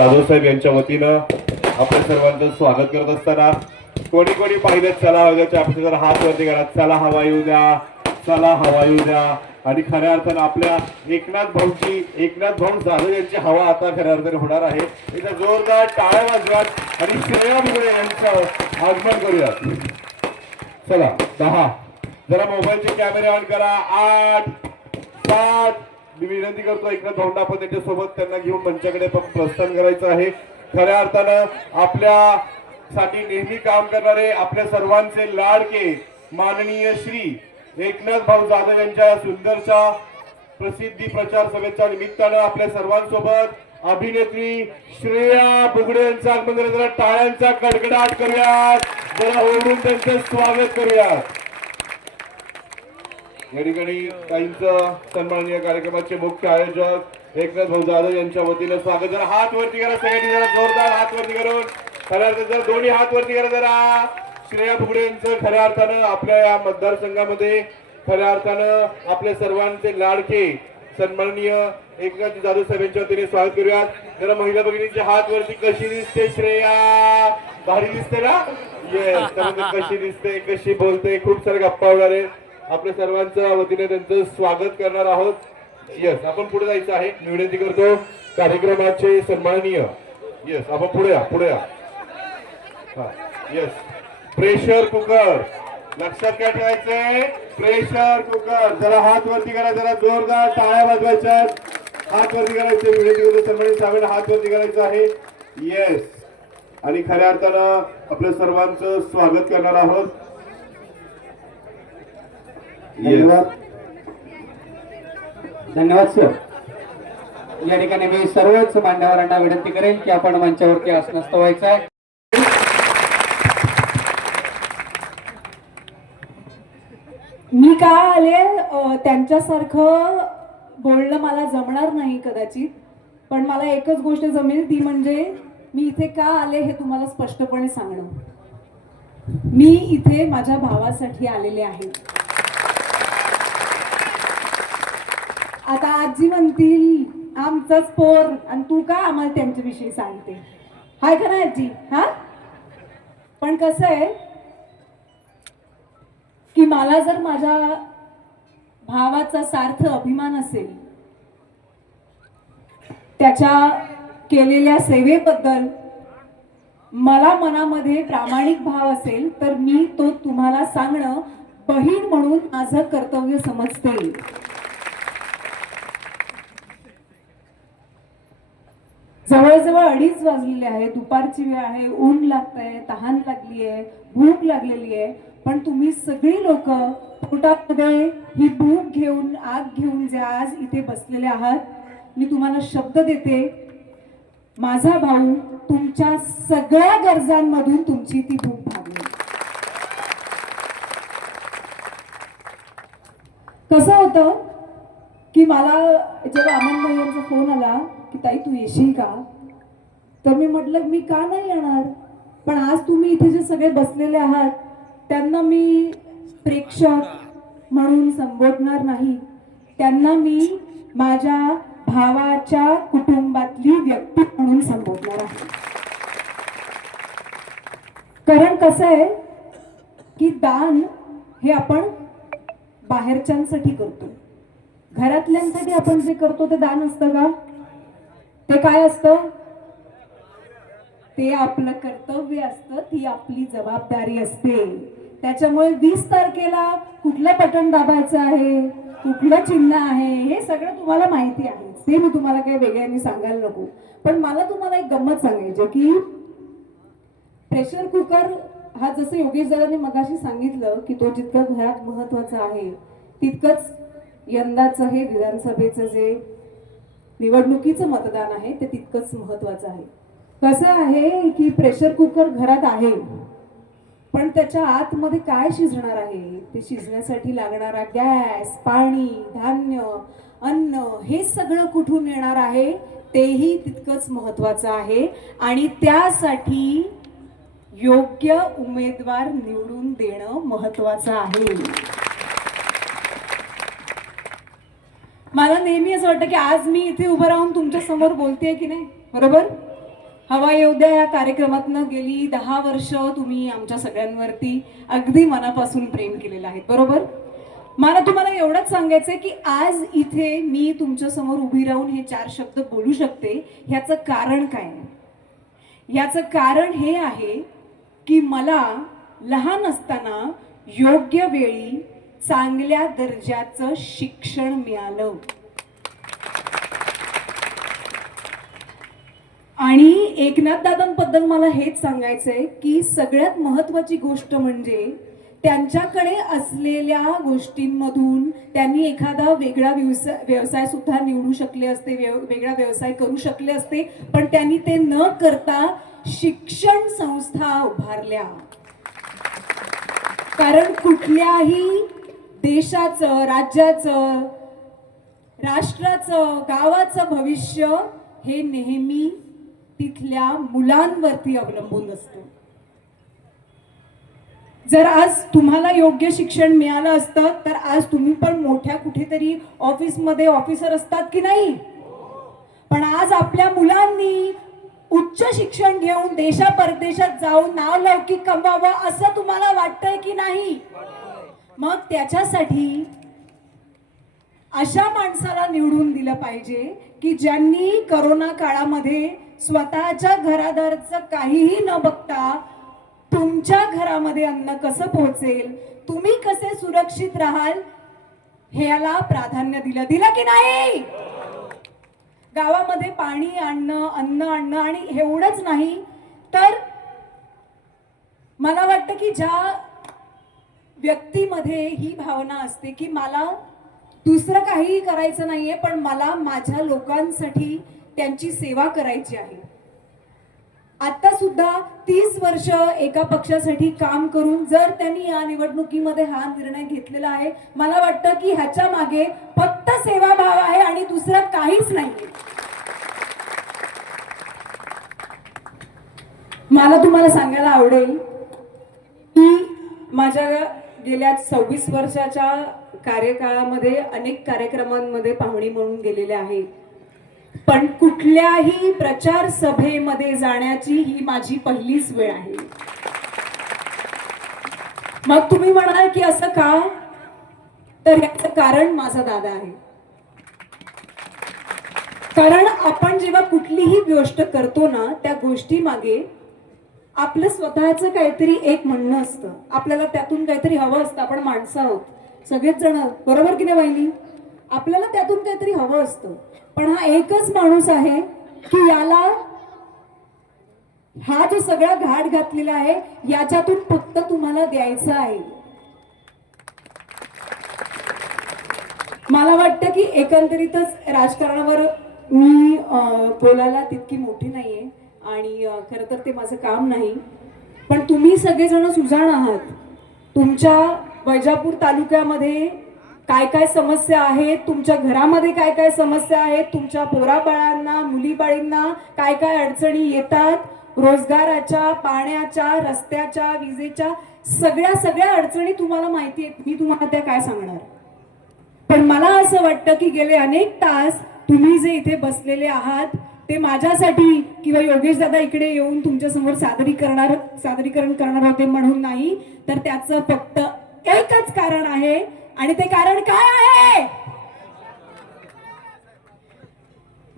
जाधव साहेब यांच्या वतीनं आपल्या सर्वांचं स्वागत करत असताना कोणी कोणी पाहिलं चला वगैरे आपण जर हात वरती करा चला हवा येऊ द्या चला हवा येऊ द्या. आणि खऱ्या अर्थानं आपल्या एकनाथ भाऊची एकनाथ भाऊ जाधव यांची हवा आता खऱ्या अर्थाने होणार आहे. इथं जोरदार टाळ्या वाजवात आणि श्रेया बिगडे यांचं आगमन करूयात. चला दहा. जरा मोबाईलचे कॅमेरे ऑन करा. आठ सात मी विनंती करतो एकनाथ भाऊंना आपण त्यांच्यासोबत त्यांना घेऊन मंचाकडे प्रस्थान करायचं आहे. खऱ्या अर्थानं आपल्या साठी नेहमी काम करणारे आपल्या सर्वांचे लाडके माननीय श्री एकनाथ भाऊ जाधव यांच्या सुंदरच्या प्रसिद्धी प्रचार सभेच्या निमित्तानं आपल्या सर्वांसोबत अभिनेत्री श्रेया बुगडे यांचा आगमन जरा टाळ्यांचा कडकडाट करूयात. जरा ओढून त्यांचं स्वागत करूयात. या ठिकाणी काहींचं सन्माननीय कार्यक्रमाचे मुख्य आयोजक एकनाथ भाऊ जाधव यांच्या वतीनं स्वागत. जरा हात वरती करा सगळ्यांनी जरा जोरदार हात वरती करून. खऱ्या अर्थानं जर दोन्ही हात वरती करा जरा. श्रेया फुगडे यांचं खऱ्या अर्थानं आपल्या या मतदारसंघामध्ये खऱ्या अर्थानं आपल्या सर्वांचे लाडके सन्माननीय एकनाथ जाधव साहेबांच्या वतीने स्वागत करूयात. जरा महिला भगिनींचे हात वरती कशी दिसते श्रेया? भारी दिसते ना? येस कशी दिसते कशी बोलते? खूप सारे गप्पा होणार आहे आपल्या सर्वांच्या वतीने त्यांचं स्वागत करणार आहोत. येस आपण पुढे जायचं आहे. मी विनंती करतो. कार्यक्रमाचे सन्माननीय. येस आपण पुढे या पुढे या. हा येस प्रेशर कुकर लक्षात काय ठेवायचंय प्रेशर कुकर जरा हात वरती करा जरा जोरदार टाळ्या वाजवायच्या हात वरती करायचे विनंती करतो सन्मानित साहेबांना हात वरती करायचं आहे. येस आणि खऱ्या अर्थानं आपल्या सर्वांचं स्वागत करणार आहोत. धन्यवाद. धन्यवाद सर या ठिकाणी मी सर्वच मान्यवरांना विनंती करेन की आपण मंचावरती आसनस्थ व्हायचं आहे. मी का आले? त्यांच्यासारखं बोलणं मला जमणार नाही कदाचित पण मला एकच गोष्ट जमेल ती म्हणजे मी इथे का आले हे तुम्हाला स्पष्टपणे सांगणं मी इथे माझ्या भावासाठी आलेले आहे. आता आजी म्हणतील आमचाच पोर आणि तू का आम्हाला त्यांच्याविषयी सांगते? हाय का ना आजी? हा? पण कसं आहे की मला जर माझ्या भावाचा सार्थ अभिमान असेल त्याच्या केलेल्या सेवेबद्दल मला मनामध्ये प्रामाणिक भाव असेल तर मी तो तुम्हाला सांगणं बहीण म्हणून माझं कर्तव्य समजते. जवळजवळ अडीच वाजलेले आहे. दुपारची वेळ आहे. ऊन लागतंय तहान लागली आहे भूक लागलेली आहे. पण तुम्ही सगळी लोक पोटामध्ये ही भूक घेऊन आग घेऊन जे आज इथे बसलेले आहात मी तुम्हाला शब्द देते. माझा भाऊ तुमच्या सगळ्या गरजांमधून तुमची ती भूक भागली. कसं होतं? की मला जेव्हा आनंद भैयांचा फोन आला की ताई तू येशील का? तर मी म्हटलं मी का नाही येणार? पण आज तुम्ही इथे जे सगळे बसलेले आहात त्यांना मी प्रेक्षक म्हणून संबोधणार नाही. त्यांना मी माझ्या भावाच्या कुटुंबातली व्यक्ती म्हणून संबोधणार आहे. कारण कसं आहे की दान हे आपण बाहेरच्यांसाठी करतो. घरातल्यांसाठी आपण जे करतो ते दान असतं का? ते काय असतं? ते आपलं कर्तव्य असतं ती आपली जबाबदारी असते. त्याच्यामुळे वीस तारखेला कुठलं बटन दाबायचं आहे? कुठलं चिन्ह आहे? हे सगळं तुम्हाला माहिती आहे. ते मी तुम्हाला काही वेगळ्याने सांगायला नको. पण मला तुम्हाला एक गंमत सांगायची की प्रेशर कुकर हा जसं योगेश दादाने मगाशी सांगितलं की तो जितकं घरात महत्त्वाचा आहे तितकंच यंदाचं हे विधानसभेचं जे निवडणुकीचं मतदान आहे ते तितकंच महत्वाचं आहे. कसं आहे की प्रेशर कुकर घरात आहे पण त्याच्या आतमध्ये काय शिजणार आहे? ते शिजण्यासाठी लागणारा गॅस पाणी धान्य अन्न हे सगळं कुठून येणार आहे? तेही तितकंच महत्वाचं आहे आणि त्यासाठी योग्य उमेदवार निवडून देणं महत्वाचं आहे. मला नेहमी असं वाटतं की आज मी इथे उभं राहून तुमच्यासमोर बोलते की नाही? बरोबर? हवा येऊ द्या या कार्यक्रमातनं गेली दहा वर्ष तुम्ही आमच्या सगळ्यांवरती अगदी मनापासून प्रेम केलेलं आहे बरोबर? मला तुम्हाला एवढंच सांगायचंय की आज इथे मी तुमच्यासमोर उभी राहून हे चार शब्द बोलू शकते ह्याचं कारण काय याचं कारण हे आहे की मला लहान असताना योग्य वेळी चांगल्या दर्जाचं शिक्षण मिळालं. आणि एकनाथ दादांबद्दल मला हेच सांगायचंय की सगळ्यात महत्वाची गोष्ट म्हणजे त्यांच्याकडे असलेल्या गोष्टींमधून त्यांनी एखादा वेगळा व्यवसाय व्यवसाय सुद्धा निवडू शकले असते वेगळा व्यवसाय करू शकले असते पण त्यांनी ते न करता शिक्षण संस्था उभारल्या. कारण कुठल्याही देशाचं राज्याचं राष्ट्राचं गावाचं भविष्य हे नेहमी तिथल्या मुलांवरती अवलंबून असतं. जर आज तुम्हाला योग्य शिक्षण मिळालं असतं तर आज तुम्ही पण मोठ्या कुठेतरी ऑफिसमध्ये ऑफिसर असतात की नाही? पण आज आपल्या मुलांनी उच्च शिक्षण घेऊन देशा परदेशात जाऊन नाव लौकिक कमवावं असं तुम्हाला वाटतंय की नाही? मग त्याच्यासाठी अशा माणसाला निवडून दिलं पाहिजे की ज्यांनी करोना काळामध्ये स्वतःच्या घरादारचं काहीही न बघता तुमच्या घरामध्ये अन्न कसं पोहोचेल तुम्ही कसे सुरक्षित राहाल ह्याला प्राधान्य दिलं. दिलं की नाही? गावामध्ये पाणी आणणं अन्न आणणं आणि एवढंच नाही तर मला वाटतं की ज्या व्यक्तीमध्ये ही भावना असते की मला दुसरं काहीही करायचं नाहीये पण मला माझ्या लोकांसाठी त्यांची सेवा करायची आहे. आता सुद्धा तीस वर्ष एका पक्षासाठी काम करून जर त्यांनी या निवडणुकीमध्ये हा निर्णय घेतलेला आहे मला वाटतं की ह्याच्या मागे फक्त सेवाभाव आहे आणि दुसरं काहीच नाही मला तुम्हाला सांगायला आवडेल की माझ्या गेल्या सव्वीस वर्षाच्या कार्यकाळामध्ये अनेक कार्यक्रमांमध्ये पाहुणी म्हणून गेलेले आहे. पण कुठल्याही प्रचार सभेमध्ये जाण्याची ही माझी पहिलीच वेळ आहे. मग तुम्ही म्हणाल की असं का? तर याचं कारण माझा दादा आहे. कारण आपण जेव्हा कुठलीही गोष्ट करतो ना त्या गोष्टी मागे आपलं स्वतःचं काहीतरी एक म्हणणं असतं. आपल्याला त्यातून काहीतरी हवं असतं. आपण माणसं आहोत. सगळेच जण बरोबर की नाही वहिनी? आपल्याला त्यातून काहीतरी हवं असतं. पण हा एकच माणूस आहे की याला हा जो सगळा घाट घातलेला आहे याच्यातून फक्त तुम्हाला द्यायचं आहे. मला वाटतं की एकंदरीतच राजकारणावर मी बोलायला तितकी मोठी नाहीये. आणि खरं तर ते माझं काम नाही. पण तुम्ही सगळेजण सुजाण आहात. तुमच्या वैजापूर तालुक्यामध्ये काय काय समस्या आहेत? तुमच्या घरामध्ये काय काय समस्या आहेत? तुमच्या पोराबाळांना मुलीबाळींना काय काय अडचणी येतात? रोजगाराच्या पाण्याच्या रस्त्याच्या विजेच्या सगळ्या सगळ्या अडचणी तुम्हाला माहिती आहेत. मी तुम्हाला त्या काय सांगणार? पण मला असं वाटतं की गेले अनेक तास तुम्ही जे इथे बसलेले आहात ते माझ्यासाठी किंवा योगेश दादा इकडे येऊन तुमच्यासमोर सादरी करणार सादरीकरण करणार होते म्हणून नाही तर त्याचं फक्त एकच कारण आहे. आणि ते कारण काय आहे?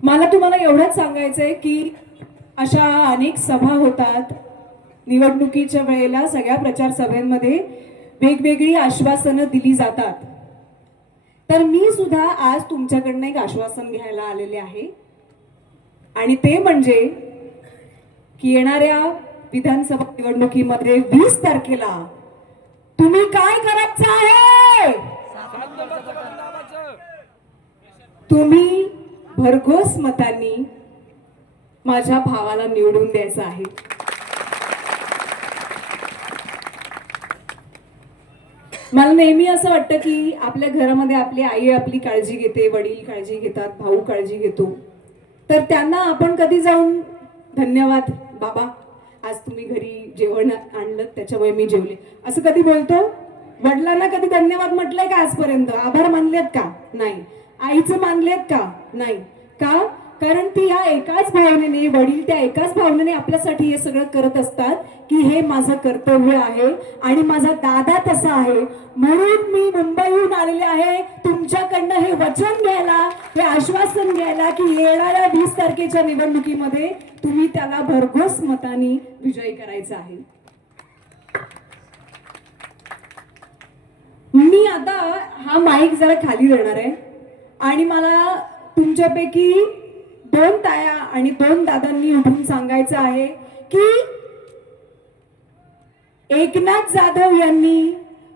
मला तुम्हाला एवढंच सांगायचंय की अशा अनेक सभा होतात. निवडणुकीच्या वेळेला सगळ्या प्रचार सभेमध्ये वेगवेगळी आश्वासनं दिली जातात. तर मी सुद्धा आज तुमच्याकडनं एक आश्वासन घ्यायला आलेले आहे. आणि ते म्हणजे की येणाऱ्या विधानसभा निवडणुकीमध्ये वीस तारखेला तुम्ही काय करायचं आहे? तुम्ही भरघोस मतांनी माझ्या भावाला निवडून द्यायचं आहे. मला नेहमी असं वाटतं की आपल्या घरामध्ये आपली आई आपली काळजी घेते वडील काळजी घेतात भाऊ काळजी घेतो. तर त्यांना आपण कधी जाऊन धन्यवाद बाबा आज तुम्ही घरी जेवण आणलं त्याच्यामुळे मी जेवले. असं कधी बोलतो? वडिलांना कधी धन्यवाद म्हटलंय का आजपर्यंत? आभार मानलेत का? नाही. आईचं मानलेत का? नाही. का? कारण ती ह्या एकाच भावनेने वडील त्या एकाच भावनेने आपल्यासाठी हे सगळं करत असतात की हे माझं कर्तव्य आहे आणि माझा दादा तसा आहे. म्हणून मी मुंबईहून आलेले आहे. तुमच्याकडनं हे वचन घ्यायला हे आश्वासन घ्यायला की येणाऱ्या वीस तारखेच्या निवडणुकीमध्ये तुम्ही त्याला भरघोस मताने विजयी करायचा आहे. मी आता हा माईक जरा खाली देणार आहे. आणि मला तुमच्यापैकी दोन ताया आणि दोन दादांनी उठून सांगायचं आहे की एकनाथ जाधव यांनी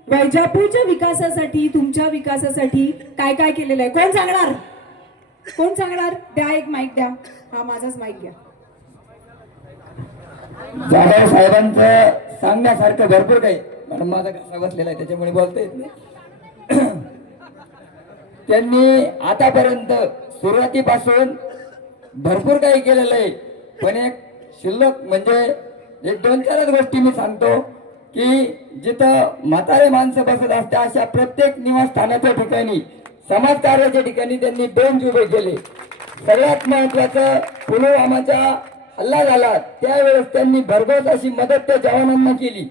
वैजापूरच्या विकासासाठी तुमच्या विकासासाठी काय काय केलेलं आहे? कोण सांगणार? कोण सांगणार? द्या एक माईक द्या. हा माझाच माईक घ्या. जाधव साहेबांचं सांगण्यासारखं भरपूर काही. कारण माझा कसा बसलेला आहे त्याच्यामुळे बोलता येत नाही त्यांनी आतापर्यंत सुरुवातीपासून भरपूर काही केलेलं आहे. पण एक शिल्लक म्हणजे एक दोन चारच गोष्टी मी सांगतो की जिथं म्हातारे माणसं बसत असते अशा प्रत्येक निवासस्थानाच्या ठिकाणी समाज कार्याच्या ठिकाणी त्यांनी दोन उभे केले. सगळ्यात महत्वाचं पुलवामाचा हल्ला झाला त्यावेळेस त्यांनी भरघोस अशी मदत त्या जवानांना केली.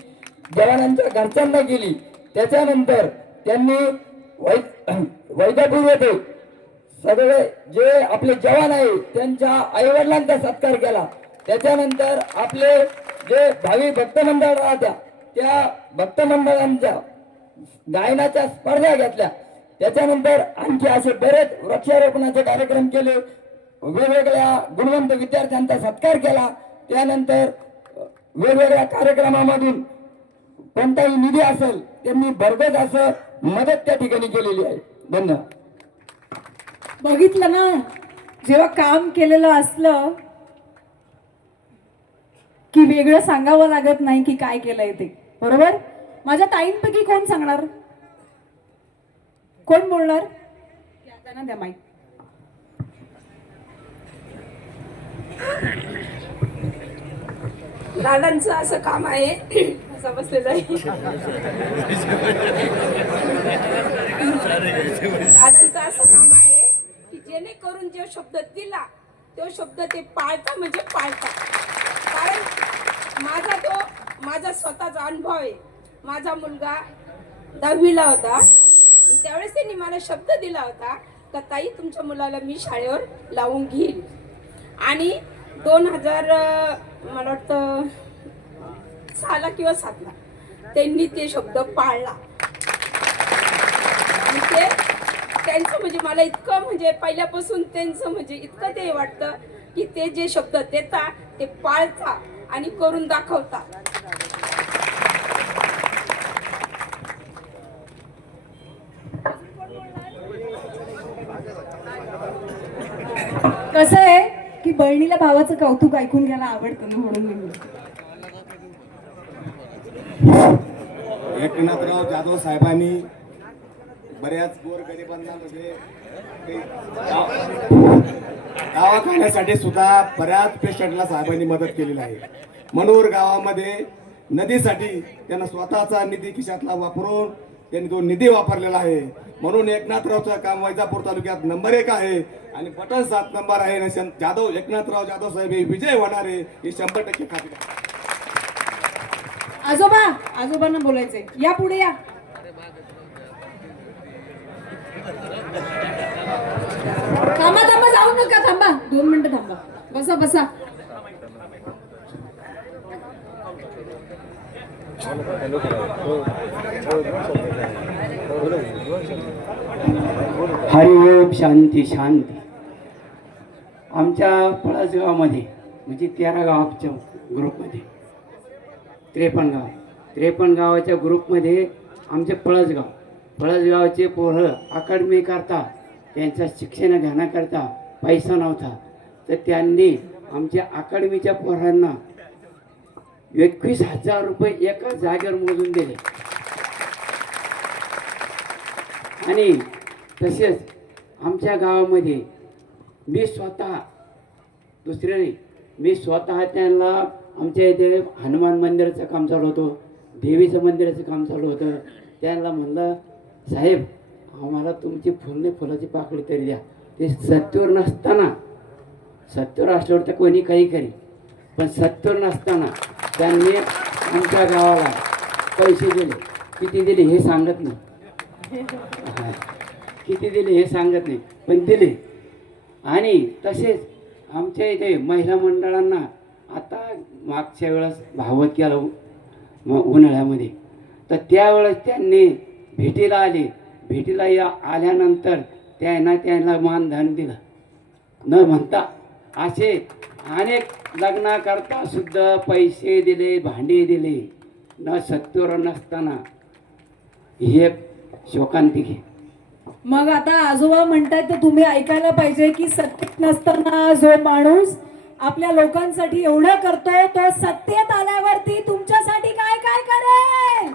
जवानांच्या घरच्यांना केली. त्याच्यानंतर त्यांनी वै वैजापूर येथे सगळे जे आपले जवान आहे त्यांच्या आईवडिलांचा सत्कार केला. त्याच्यानंतर आपले जे भावी भक्तमंडळ राहत्या त्या भक्तमंडळांच्या गायनाच्या स्पर्धा घेतल्या. त्याच्यानंतर आणखी असे बरेच वृक्षारोपणाचे कार्यक्रम केले. वेगवेगळ्या गुणवंत विद्यार्थ्यांचा सत्कार केला. त्यानंतर वेगवेगळ्या कार्यक्रमामधून कोणताही निधी असेल त्यांनी भरगत असं मदत त्या ठिकाणी केलेली आहे. धन्यवाद. बघितलं ना? जेव्हा काम केलेलं असलं की वेगळं सांगावं लागत नाही की काय केलंय ते. बरोबर? माझ्या ताईंपैकी कोण सांगणार? कोण बोलणार? आता ना द्या माईक दादांचं असं काम आहे. असं बसलेलं आहे. जेणेकरून जो शब्द दिला तो शब्द ते पाळता म्हणजे पाळता. कारण माझा तो माझा स्वतःचा अनुभव आहे. माझा मुलगा दहावीला होता. त्यावेळेस त्यांनी मला शब्द दिला होता का ताई तुमच्या मुलाला मी शाळेवर लावून घेईल. आणि दोन हजार मला वाटतं सहाला किंवा सातला त्यांनी ते शब्द पाळला. ते त्यांचं म्हणजे मला इतकं म्हणजे पहिल्यापासून त्यांचं म्हणजे इतकं ते वाटतं की ते जे शब्द देता ते पाळता आणि करून दाखवता कसं आहे की बहिणीला भावाचं कौतुक ऐकून घ्यायला आवडतं ना म्हणून मी बोलते. एकनाथराव जाधव साहेबांनी बऱ्याच गोरगरिबांना म्हणजे दवाखान्यासाठी सुद्धा बऱ्याच पेशंटला साहेबांनी मदत केलेली आहे. मनोर गावामध्ये नदीसाठी त्यांना स्वतःचा निधी खिशातला वापरून त्यांनी तो निधी वापरलेला आहे. म्हणून एकनाथरावचं काम वैजापूर तालुक्यात नंबर एक आहे आणि बटन सात नंबर आहे. आणि जाधव एकनाथराव जाधव साहेब हे विजय होणार आहे हे शंभर टक्के खात्री आजोबा आजोबांना बोलायचंय. या पुढे या थांबा थांबा जाऊ नका थांबा. दोन मिनिटं थांबा. बसा बसा. हरिओम शांती शांती. आमच्या पळसगावमध्ये म्हणजे तेरा गावाच्या ग्रुपमध्ये त्रेपन्न गाव त्रेपन्न गावाच्या ग्रुपमध्ये आमचे पळसगाव पळसगावचे पोरं अकादमी करता त्यांचा शिक्षण घेण्याकरता पैसा नव्हता. तर त्यांनी आमच्या अकादमीच्या पोरांना एकवीस हजार रुपये एका जागेवर मोजून दिले. आणि तसेच आमच्या गावामध्ये मी स्वतः दुसरे मी स्वतः त्यांना आमच्या इथे हनुमान मंदिराचं काम चालू होतं देवीचं मंदिराचं काम चालू होतं. त्यांना म्हणलं साहेब आम्हाला तुमची फुलने फुलाची पाकळी तरी द्या. ते सत्तेवर नसताना सत्तेवर असल्यावर तर कोणी काही करी पण सत्तेवर नसताना त्यांनी आमच्या गावाला पैसे दिले. किती दिले हे सांगत नाही. किती दिले हे सांगत नाही. पण दिले. आणि तसेच आमच्या इथे महिला मंडळांना आता मागच्या वेळेस भावत केलं म- उन्हाळ्यामध्ये. तर त्यावेळेस त्यांनी भेटीला आले. भेटीला या आल्यानंतर त्यांना त्यांना मानधन दिलं. न म्हणता असे अनेक लग्नाकरता सुद्धा पैसे दिले भांडे दिले. न सत्वर नसताना हे शोकांतिके मग आता आजोबा म्हणतात तर तुम्ही ऐकायला पाहिजे की सत्तेत नसताना जो माणूस आपल्या लोकांसाठी एवढं करतोय तो सत्तेत आल्यावरती तुमच्यासाठी काय काय करेल?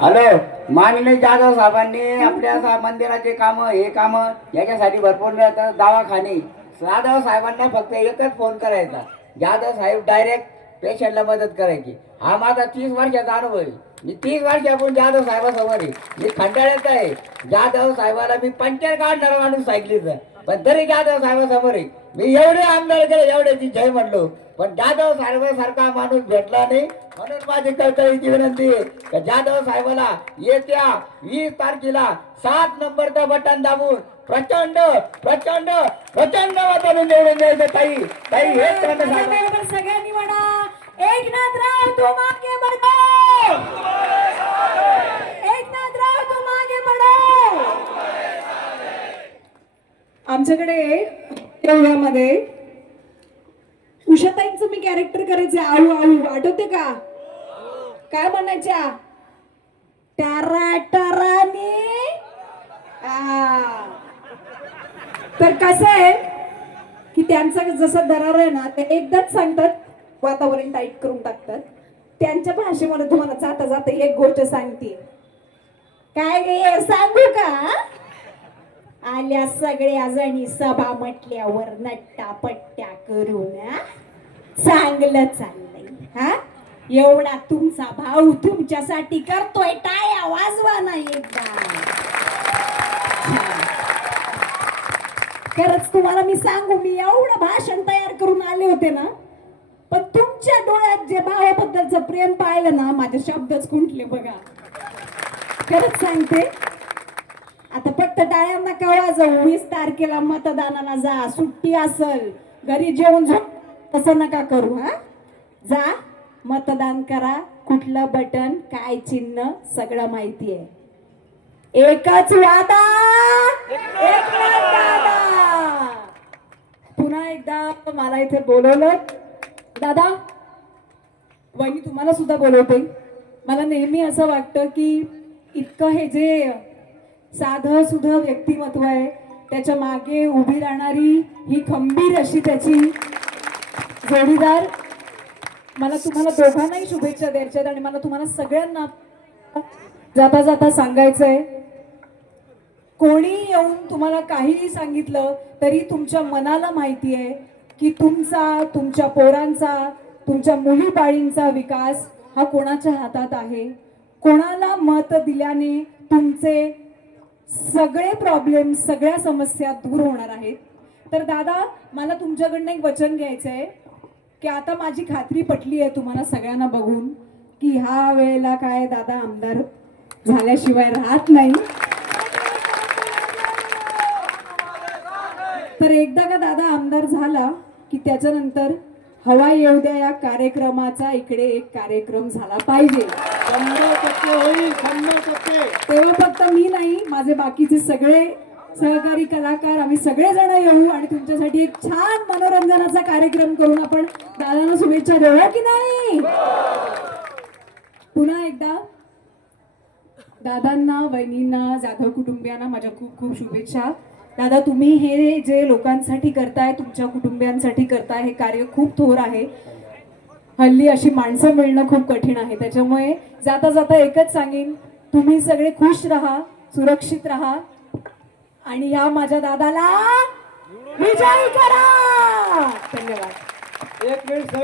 हॅलो मानले जाधव साहेबांनी आपल्या मंदिराचे काम हे काम याच्यासाठी भरपूर मिळतात. दवाखाने. जाधव साहेबांना फक्त एकच फोन करायचा. जाधव साहेब डायरेक्ट पेशंटला मदत करायची. हा माझा तीस वर्षाचा अनुभव आहे. मी तीस वर्षापूर्वी जाधव साहेबासमोर आहे. मी खंडाळ्यात आहे. जाधव साहेबाला मी पंचायत काढणारा माणूस तर पण तरी जाधव साहेबासमोर मी एवढे आमदार केले एवढ्याची जय म्हणलो. पण जाधव साहेबासारखा माणूस भेटला नाही. म्हणून माझी कळकळीची विनंती आहे का जाधव साहेबाला येत्या वीस तारखेला सात नंबरचं बटन दाबून प्रचंड प्रचंड प्रचंड मताने निवडून द्यायचं ताई. ताई बरोबर सगळ्यांनी म्हणा. एकनाथराव तू मागे बढो एकनाथराव तू मागे बढो आमच्याकडे तेवढ्यामध्ये उषाताईंचं मी कॅरेक्टर करायचे आऊ आऊ आठवते का? काय म्हणायच्या? टरा टराने तर कसं आहे की त्यांचा जसं दरार आहे ना ते एकदाच सांगतात वातावरण टाईट करून टाकतात. त्यांच्या भाषेमध्ये तुम्हाला जाता जाता एक गोष्ट सांगते. काय गे सांगू का? आल्या सगळ्या जणी सभा म्हटल्यावर नट्टा पट्ट्या करून चांगलं चाललंय हा? एवढा तुमचा भाऊ तुमच्यासाठी करतोय टाया वाजवा ना एकदा. खरंच तुम्हाला मी सांगू मी एवढं भाषण तयार करून आले होते ना पण तुमच्या डोळ्यात जे भावाबद्दलचं प्रेम पाहिलं ना माझे शब्दच कुंटले बघा. खरंच सांगते आता फक्त डाळ्यांना नका वाजवू वीस तारखेला मतदानाला जा. सुट्टी असल घरी जेवून झोप. तसं नका करू हा? जा मतदान करा. कुठलं बटन काय चिन्ह सगळं माहिती आहे. एकच वादा! एक दादा पुन्हा एकदा मला इथे बोलवलं. दादा वहिनी तुम्हाला सुद्धा बोलवते. मला नेहमी असं वाटतं की इतकं हे जे साधं सुधं व्यक्तिमत्व आहे. त्याच्यामागे उभी राहणारी ही खंबीर अशी त्याची जोडीदार. मला तुम्हाला दोघांनाही शुभेच्छा द्यायच्या आहेत आणि मला तुम्हाला सगळ्यांना जाता जाता सांगायचंय. कोणी येऊन तुम्हाला काहीही सांगितलं तरी तुमच्या मनाला माहिती आहे की तुमचा तुमच्या पोरांचा तुमच्या मुलीबाळींचा विकास हा कोणाच्या हातात आहे? कोणाला मत दिल्याने तुमचे सगळे प्रॉब्लेम सगळ्या समस्या दूर होणार आहेत. तर दादा मला तुमच्याकडनं एक वचन घ्यायचं आहे की आता माझी खात्री पटली आहे तुम्हाला सगळ्यांना बघून की ह्या वेळेला काय दादा आमदार झाल्याशिवाय राहत नाही. तर एकदा का दादा आमदार झाला की त्याच्यानंतर हवा येऊ द्या या कार्यक्रमाचा. इकडे एक कार्यक्रम झाला पाहिजे. तेव्हा फक्त मी नाही माझे बाकीचे सगळे सहकारी कलाकार आम्ही सगळे जण येऊ आणि तुमच्यासाठी एक छान मनोरंजनाचा कार्यक्रम करून आपण दादांना शुभेच्छा देऊ हो की नाही? पुन्हा एकदा दादांना वहिनींना जाधव कुटुंबियांना माझ्या खूप खूप शुभेच्छा. दादा तुम्ही हे जे लोकांसाठी करताय तुमच्या कुटुंबियांसाठी करताय हे कार्य खूप थोर आहे. हल्ली अशी माणसं मिळणं खूप कठीण आहे. त्याच्यामुळे जाता जाता एकच सांगेन तुम्ही सगळे खुश राहा सुरक्षित राहा आणि या माझ्या दादाला विजयी करा! धन्यवाद. एक मिनिट